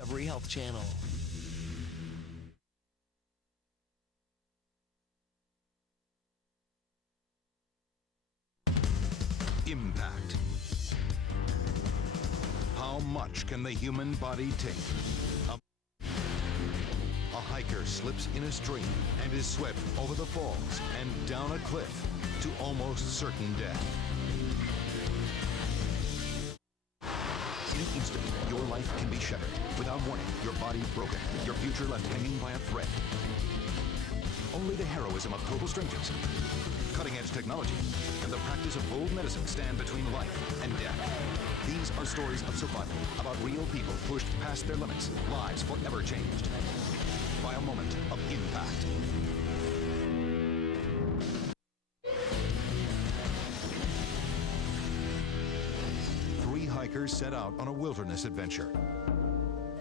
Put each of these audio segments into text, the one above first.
Discovery Health Channel. Impact. How much can the human body take? A hiker slips in a stream and is swept over the falls and down a cliff to almost certain death. In an instant, your life can be shattered. Without warning, your body broken, your future left hanging by a thread. Only the heroism of total strangers, cutting-edge technology, and the practice of bold medicine stand between life and death. These are stories of survival, about real people pushed past their limits, lives forever changed by a moment of impact. Three hikers set out on a wilderness adventure.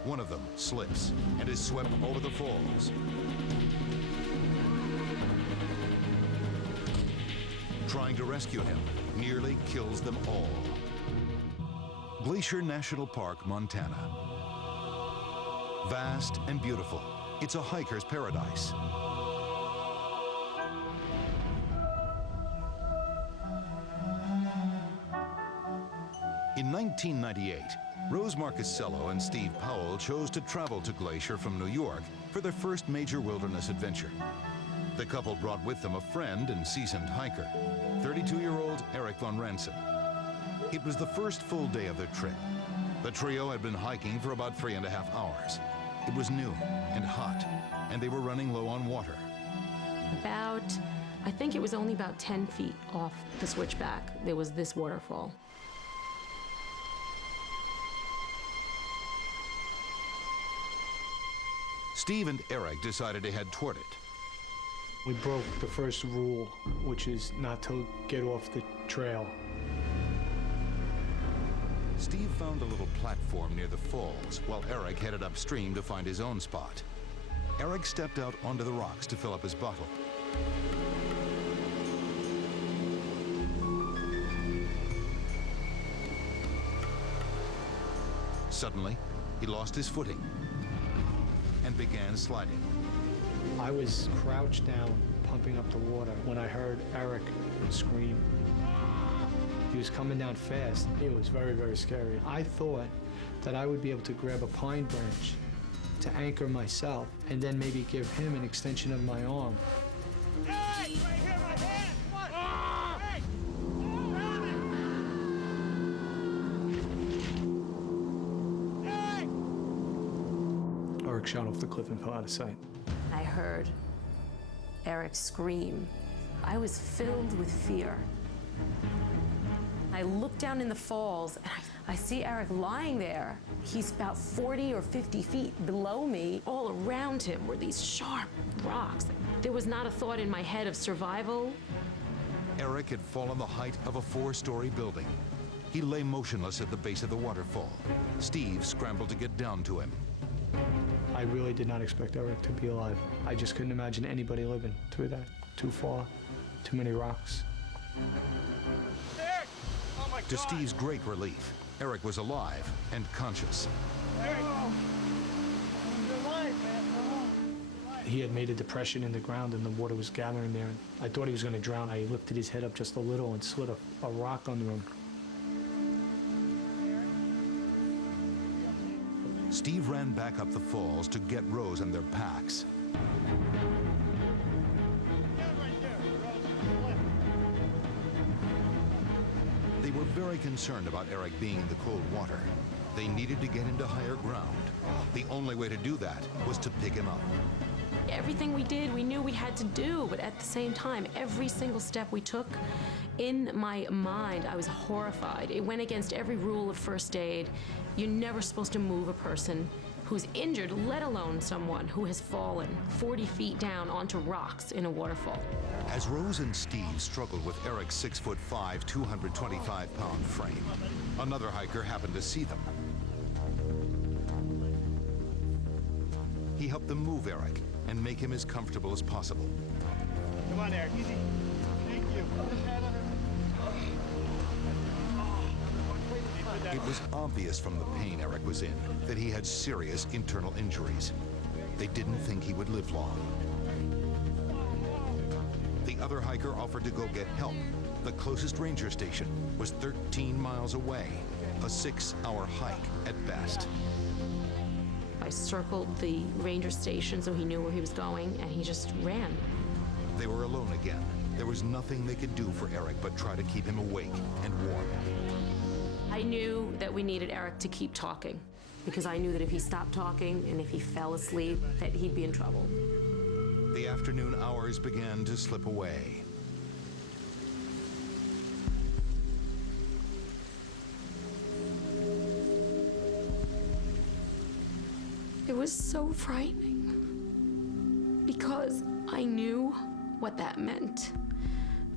One of them slips and is swept over the falls. Trying to rescue him nearly kills them all. Glacier National Park, Montana. Vast and beautiful, it's a hiker's paradise. In 1998, Rose Marcussello and Steve Powell chose to travel to Glacier from New York for their first major wilderness adventure. The couple brought with them a friend and seasoned hiker, 32-year-old Eric von Ranson. It was the first full day of their trip. The trio had been hiking for about 3.5 hours. It was noon and hot, and they were running low on water. I think it was only about 10 feet off the switchback, there was this waterfall. Steve and Eric decided to head toward it. We broke the first rule, which is not to get off the trail. Steve found a little platform near the falls, while Eric headed upstream to find his own spot. Eric stepped out onto the rocks to fill up his bottle. Suddenly, he lost his footing and began sliding. I was crouched down, pumping up the water, when I heard Eric scream. He was coming down fast. It was very, very scary. I thought that I would be able to grab a pine branch to anchor myself and then maybe give him an extension of my arm. Hey! Right here, my hand! Come on! Hey! Grab it! Hey! Eric shot off the cliff and fell out of sight. I heard Eric scream. I was filled with fear. I looked down in the falls and I see Eric lying there. He's about 40 or 50 feet below me. All around him were these sharp rocks. There was not a thought in my head of survival. Eric had fallen the height of a 4-story building. He lay motionless at the base of the waterfall. Steve scrambled to get down to him. I really did not expect Eric to be alive. I just couldn't imagine anybody living through that. Too far, too many rocks. Eric! Oh my God! To Steve's great relief, Eric was alive and conscious. Eric! You're alive, man. He had made a depression in the ground and the water was gathering there. I thought he was going to drown. I lifted his head up just a little and slid a rock under him. Steve ran back up the falls to get Rose and their packs. They were very concerned about Eric being in the cold water. They needed to get him to higher ground. The only way to do that was to pick him up. Everything we did, we knew we had to do, but at the same time, every single step we took, in my mind, I was horrified. It went against every rule of first aid. You're never supposed to move a person who's injured, let alone someone who has fallen 40 feet down onto rocks in a waterfall. As Rose and Steve struggled with Eric's 6'5", 225-pound frame, another hiker happened to see them. He helped them move Eric and make him as comfortable as possible. Come on, Eric. Easy. Thank you. Put It was obvious from the pain Eric was in that he had serious internal injuries. They didn't think he would live long. The other hiker offered to go get help. The closest ranger station was 13 miles away, a 6-hour hike at best. I circled the ranger station so he knew where he was going, and he just ran. They were alone again. There was nothing they could do for Eric but try to keep him awake and warm. I knew that we needed Eric to keep talking, because I knew that if he stopped talking and if he fell asleep, that he'd be in trouble. The afternoon hours began to slip away. It was so frightening, because I knew what that meant.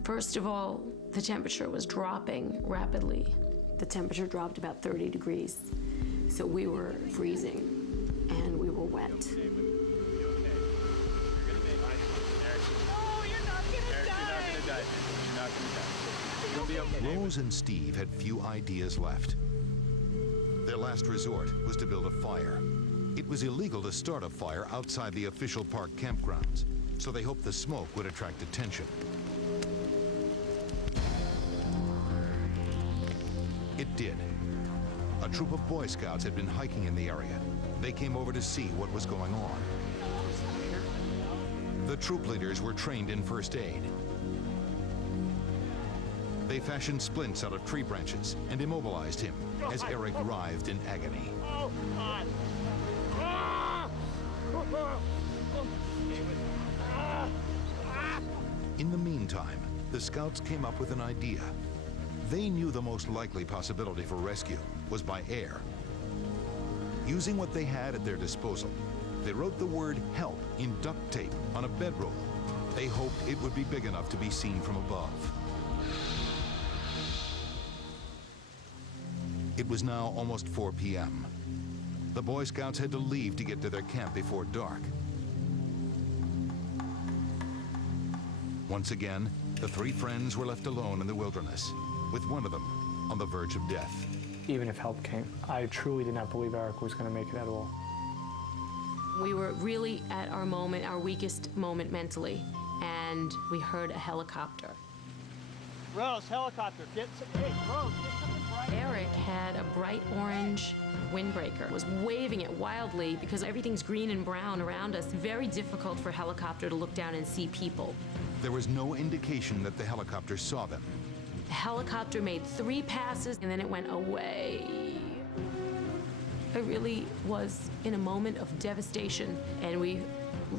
First of all, the temperature was dropping rapidly. The temperature dropped about 30 degrees, so we were freezing and we were wet. No, you're not gonna die. You're not gonna die. You'll be okay. Rose and Steve had few ideas left. Their last resort was to build a fire. It was illegal to start a fire outside the official park campgrounds, so they hoped the smoke would attract attention. It did. A troop of Boy Scouts had been hiking in the area. They came over to see what was going on. The troop leaders were trained in first aid. They fashioned splints out of tree branches and immobilized him as Eric writhed in agony. Oh, God. In the meantime, the scouts came up with an idea. They knew the most likely possibility for rescue was by air. Using what they had at their disposal, they wrote the word help in duct tape on a bedroll. They hoped it would be big enough to be seen from above. It was now almost 4 p.m. The Boy Scouts had to leave to get to their camp before dark. Once again, the 3 friends were left alone in the wilderness, with one of them on the verge of death. Even if help came, I truly did not believe Eric was going to make it at all. We were really at our moment, our weakest moment mentally, and we heard a helicopter. Rose, helicopter. Hey, Rose, get something bright. Eric had a bright orange windbreaker, was waving it wildly because everything's green and brown around us. Very difficult for a helicopter to look down and see people. There was no indication that the helicopter saw them. The helicopter made 3 passes and then it went away. I really was in a moment of devastation, and we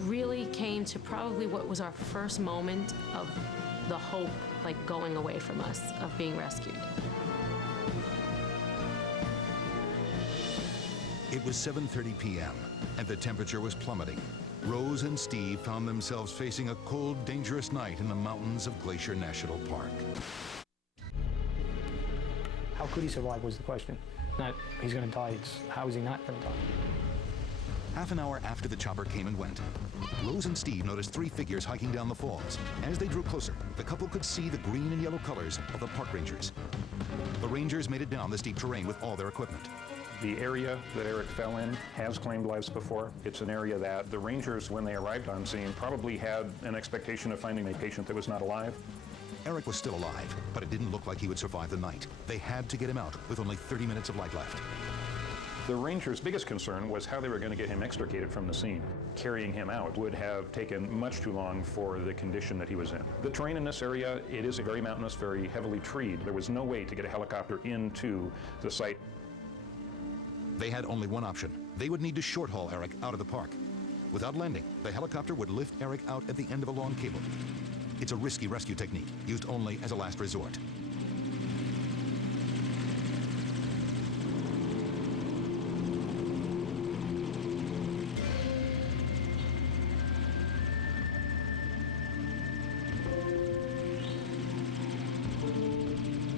really came to probably what was our first moment of the hope, like, going away from us, of being rescued. It was 7:30 p.m., and the temperature was plummeting. Rose and Steve found themselves facing a cold, dangerous night in the mountains of Glacier National Park. How could he survive was the question. Not, he's going to die. It's, how is he not going to die? Half an hour after the chopper came and went, Rose and Steve noticed 3 figures hiking down the falls. As they drew closer, the couple could see the green and yellow colors of the park rangers. The rangers made it down the steep terrain with all their equipment. The area that Eric fell in has claimed lives before. It's an area that the rangers, when they arrived on scene, probably had an expectation of finding a patient that was not alive. Eric was still alive, but it didn't look like he would survive the night. They had to get him out with only 30 minutes of light left. The rangers' biggest concern was how they were going to get him extricated from the scene. Carrying him out would have taken much too long for the condition that he was in. The terrain in this area, it is a very mountainous, very heavily treed. There was no way to get a helicopter into the site. They had only one option. They would need to short-haul Eric out of the park. Without landing, the helicopter would lift Eric out at the end of a long cable. It's a risky rescue technique, used only as a last resort.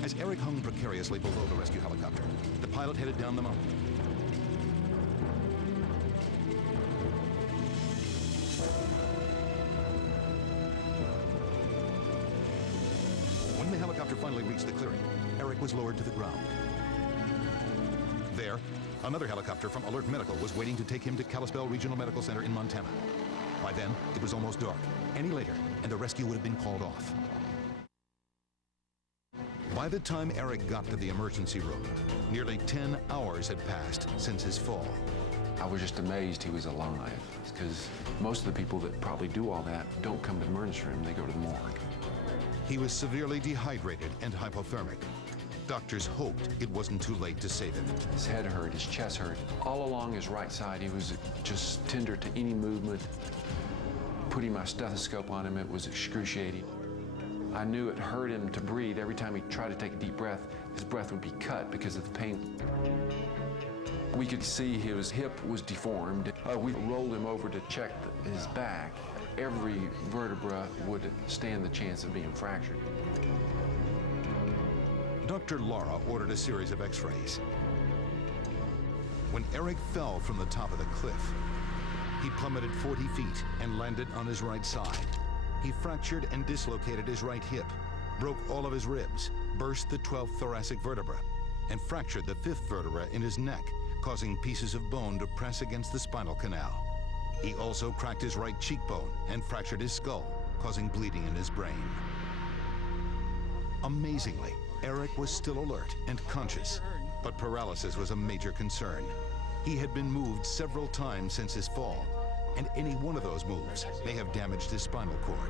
As Eric hung precariously below the rescue helicopter, the pilot headed down the mountain. When the helicopter finally reached the clearing, Eric was lowered to the ground. There, another helicopter from Alert Medical was waiting to take him to Kalispell Regional Medical Center in Montana. By then, it was almost dark. Any later, and the rescue would have been called off. By the time Eric got to the emergency room, nearly 10 hours had passed since his fall. I was just amazed he was alive, because most of the people that probably do all that don't come to the emergency room, they go to the morgue. He was severely dehydrated and hypothermic. Doctors hoped it wasn't too late to save him. His head hurt, his chest hurt. All along his right side, he was just tender to any movement. Putting my stethoscope on him, it was excruciating. I knew it hurt him to breathe. Every time he tried to take a deep breath, his breath would be cut because of the pain. We could see his hip was deformed. We rolled him over to check his back. Every vertebra would stand the chance of being fractured. Dr. Lara ordered a series of x-rays. When Eric fell from the top of the cliff, he plummeted 40 feet and landed on his right side. He fractured and dislocated his right hip, broke all of his ribs, burst the 12th thoracic vertebra, and fractured the 5th vertebra in his neck, causing pieces of bone to press against the spinal canal. He also cracked his right cheekbone and fractured his skull, causing bleeding in his brain. Amazingly, Eric was still alert and conscious, but paralysis was a major concern. He had been moved several times since his fall, and any one of those moves may have damaged his spinal cord.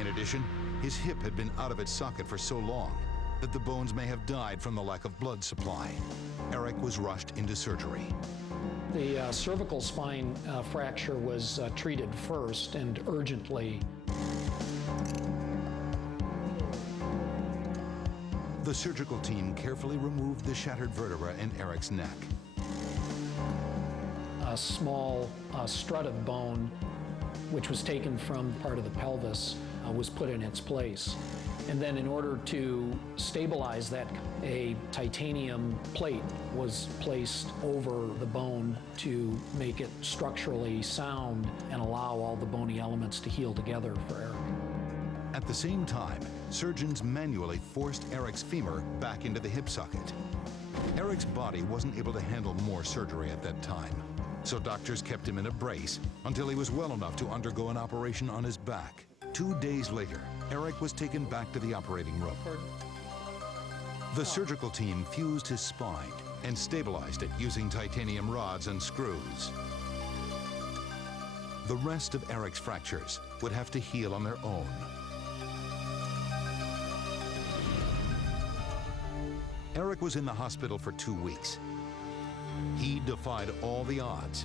In addition, his hip had been out of its socket for so long that the bones may have died from the lack of blood supply. Eric was rushed into surgery. The cervical spine fracture was treated first and urgently. The surgical team carefully removed the shattered vertebra in Eric's neck. A small strut of bone, which was taken from part of the pelvis, was put in its place. And then in order to stabilize that, a titanium plate was placed over the bone to make it structurally sound and allow all the bony elements to heal together for Eric. At the same time, surgeons manually forced Eric's femur back into the hip socket. Eric's body wasn't able to handle more surgery at that time, so doctors kept him in a brace until he was well enough to undergo an operation on his back. 2 days later, Eric was taken back to the operating room. The surgical team fused his spine and stabilized it using titanium rods and screws. The rest of Eric's fractures would have to heal on their own. Eric was in the hospital for 2 weeks. He defied all the odds.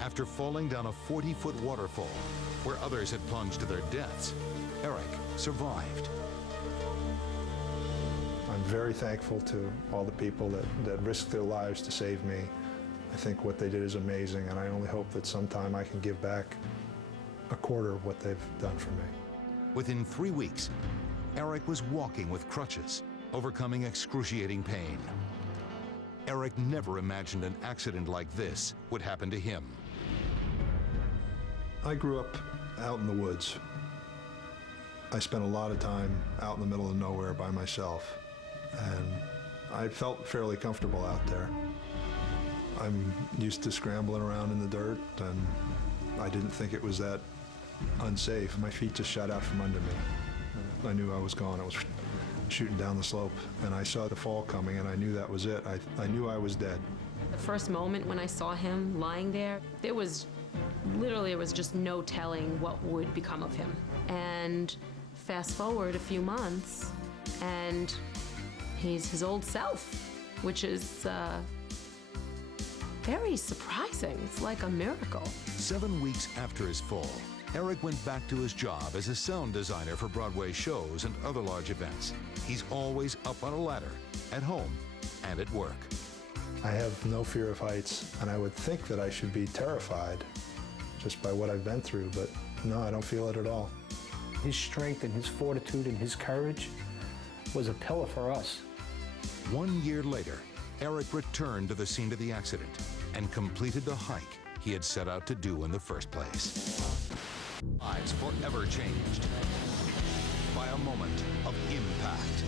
After falling down a 40-foot waterfall where others had plunged to their deaths, Eric survived. I'm very thankful to all the people that risked their lives to save me. I think what they did is amazing, and I only hope that sometime I can give back a quarter of what they've done for me. Within 3 weeks, Eric was walking with crutches, overcoming excruciating pain. Eric never imagined an accident like this would happen to him. I grew up out in the woods. I spent a lot of time out in the middle of nowhere by myself, and I felt fairly comfortable out there. I'm used to scrambling around in the dirt, and I didn't think it was that unsafe. My feet just shot out from under me. I knew I was gone. I was shooting down the slope, and I saw the fall coming, and I knew that was it. I knew I was dead. The first moment when I saw him lying there, there was just no telling what would become of him. And fast forward a few months, and he's his old self, which is very surprising. It's like a miracle. 7 weeks after his fall, Eric went back to his job as a sound designer for Broadway shows and other large events. He's always up on a ladder, at home and at work. I have no fear of heights, and I would think that I should be terrified just by what I've been through, but no, I don't feel it at all. His strength and his fortitude and his courage was a pillar for us. 1 year later, Eric returned to the scene of the accident and completed the hike he had set out to do in the first place. Lives forever changed by a moment of impact.